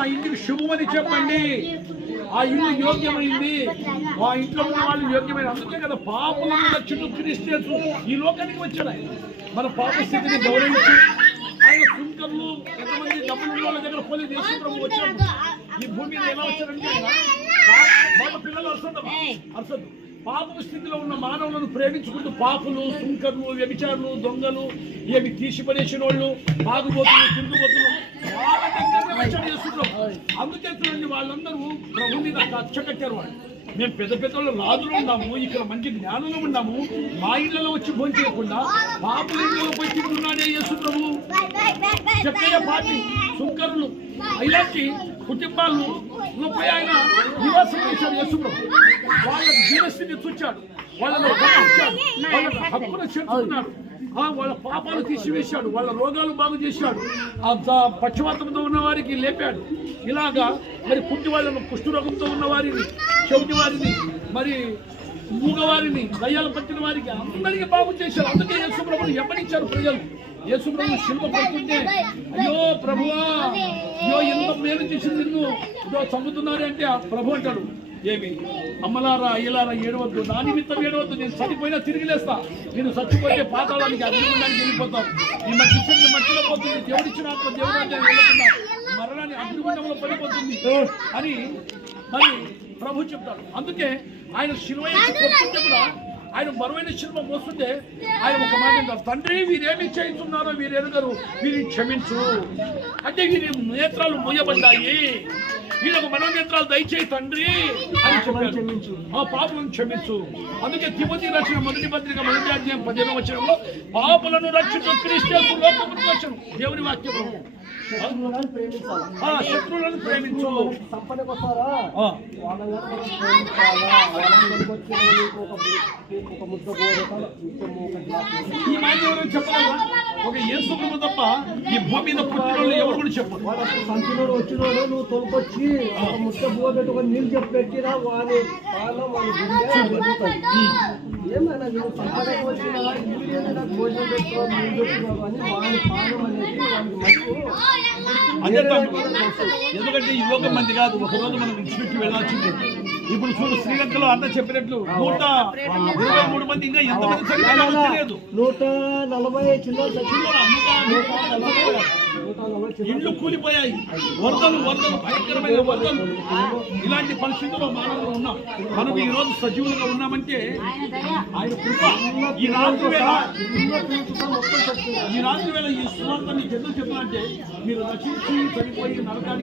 ఆ ఇంటికి శుభమని చెప్పండి. ఆ ఇల్లు యోగ్యమైంది, ఆ ఇంట్లో ఉన్న వాళ్ళు యోగ్యమైన. అందుకే కదా పాపలను రక్షణ క్రీస్తు ఈ లోకానికి వచ్చాడు. ఆయన మన పాప స్థితిని గౌరవించి ఆయన సుంకర్లు ఎంతమంది డబ్బులు ఉన్న వాళ్ళ దగ్గర పోలి దేశం వచ్చాడు. ఈ భూమి మీద ఎలా వచ్చారంటే ఆయన వాళ్ళ పిల్లలు అరసదు పాప స్థితిలో ఉన్న మానవులను ప్రేమించుకుంటూ పాపులు, సుంకర్లు, వ్యభిచారులు, దొంగలు, ఏమి తీసిపడేసిన వాళ్ళు, తాగుబోతులు, తిరుగుబోతులు వాళ్ళ దగ్గర వచ్చాడు చేస్తున్నాం. అందుకే చూడండి వాళ్ళందరూ ప్రభు మీద కచ్చకట్టారు. వాళ్ళు మేము పెద్ద పెద్ద రాజులు ఉన్నాము, ఇక్కడ మంచి జ్ఞానంలో ఉన్నాము, మా ఇళ్లలో వచ్చి భోజనం చేయకుండా పాపుల ఇళ్లలో పోయి తింటున్నాడే యేసు ప్రభు. చెప్పే పార్టీ సుంకరులు ఇలాంటి కుటుంబాలు పోయి ఆయన నివాసం చేశాడు యేసు ప్రభు. వాళ్ళ జీవస్థితిని చూచాడు, వాళ్ళను గమనించాడు, వాళ్ళ హక్కును చేర్చుకున్నాడు, వాళ్ళ పాపాలు తీసివేశాడు, వాళ్ళ రోగాలు బాగు చేశాడు, పక్షవాతంతో ఉన్న వారికి లేపాడు. ఇలాగా మరి కుంటి వాళ్ళను కుష్ఠరోగంతో ఉన్న వారిని, చెవిటి వారిని, మరి మూగవారిని, దయ్యాలు పట్టిన వారికి అందరికీ బాగు చేశారు. అందుకే యేసు ప్రభువును ఎమ్మనిచ్చారు ప్రజలు. యేసు ప్రభు శిల్ప పడుతుంటే అయ్యో ప్రభువా, అయ్యో ఎంత మేలు చేసింది నిన్ను ఇదో చంపుతున్నారు అంటే ఆ ప్రభు అంటాడు, ఏమి అమ్మలారా అయ్యలారా ఏడవద్దు, నా నిమిత్తం ఏడవద్దు, నేను చనిపోయినా తిరిగి లేస్తా. నేను చచ్చిపోతే పాతాళానికి అగ్నిగుండానికి వెళ్ళిపోతాం. ఈ మట్టి మట్టిలో పోతుంది, దేవుడిచ్చిన ఆత్మ దేవుడు వెళ్ళకుండా మరణాన్ని అగ్నిగుండంలో పడిపోతుంది అని మరి ప్రభు చెప్తాడు. అందుకే ఆయన శిలువ కొట్టుకుంటే కూడా ఆయన బరువైన శిల్ప మోస్తుంటే ఆయన ఒక మాట అంటారు, తండ్రి వీరేమి చేయించున్నారో వీరు ఎరుగరు, వీరిని క్షమించు. అంటే వీరి నేత్రాలు మూయబడ్డాయి, వీళ్ళకు మనోనేత్రాలు దయచేయి తండ్రి అని చెప్పారు. ఆ పాపలను క్షమించు. అందుకే తిమోతి రాసిన మొదటి పత్రిక 1వ అధ్యాయం 15వ వచనంలో పాపులను రక్షించు క్రీస్తు లోకమునకు వచ్చెను. దేవుని వాక్యం. శత్రువులను ప్రేమించు. ఈ మాట ఎవరు చెప్పాలా? ఒక యేసు ప్రభు తప్ప ఈ భూమి మీద పుట్టిన ఎవరు కూడా చెప్పరు. సంచులో వచ్చినోడు నువ్వు తొలకొచ్చి ఒక ముద్ద బువ్వ పెట్టుకొని నీళ్ళు చెప్పి పెట్టినా వాని పాలం వాని ఏమైనా నువ్వు సంపదకు వచ్చిన నాకు భోజనం పెట్టుకో నీళ్ళు పెట్టుకోవాలి అని వాని పాలం అనేది వానికి మట్టుకు. ఎందుకంటే ఈ లోకం మంది కాదు, ఒకరోజు మనం విడిచిపెట్టి వెళ్ళాల్సిందే. ఇప్పుడు చూడు శ్రీలంకలో అన్న చెప్పినట్లు 123 మంది, ఇంకా ఎంతమంది తెలియదు. 140 చిన్న ఇళ్ళు కూలిపోయాయి, వరదలు భయంకరమైన వరదలు. ఇలాంటి పరిస్థితుల్లో మానవులు ఉన్నాం. మనం ఈ రోజు సజీవులుగా ఉన్నామంటే ఆయన కృప. ఈ రాత్రి వేళ ఈ సువార్తని ఎందుకు చెప్పాలంటే మీరు రచించి చనిపోయి నరకానికి